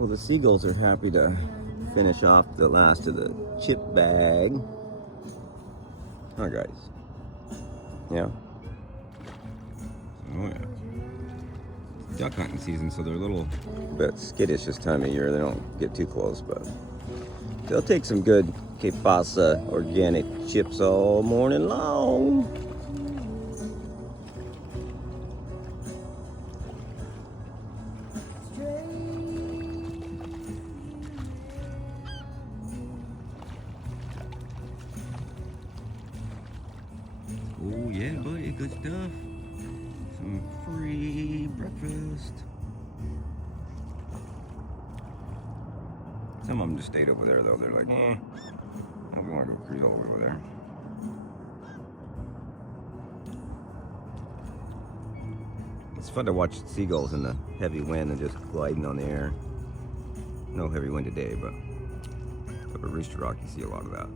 Well, the seagulls are happy to finish off the last of the chip bag. Huh, guys? Yeah. Oh, yeah. Duck hunting season, so they're a little bit skittish this time of year. They don't get too close, but they'll take some good Que Pasa organic chips all morning long. Oh yeah, buddy, good stuff. Some free breakfast. Some of them just stayed over there though. They're like, eh, we want to go cruise all the way over there. It's fun to watch seagulls in the heavy wind and just gliding on the air. No heavy wind today, but up at Rooster Rock you see a lot of that.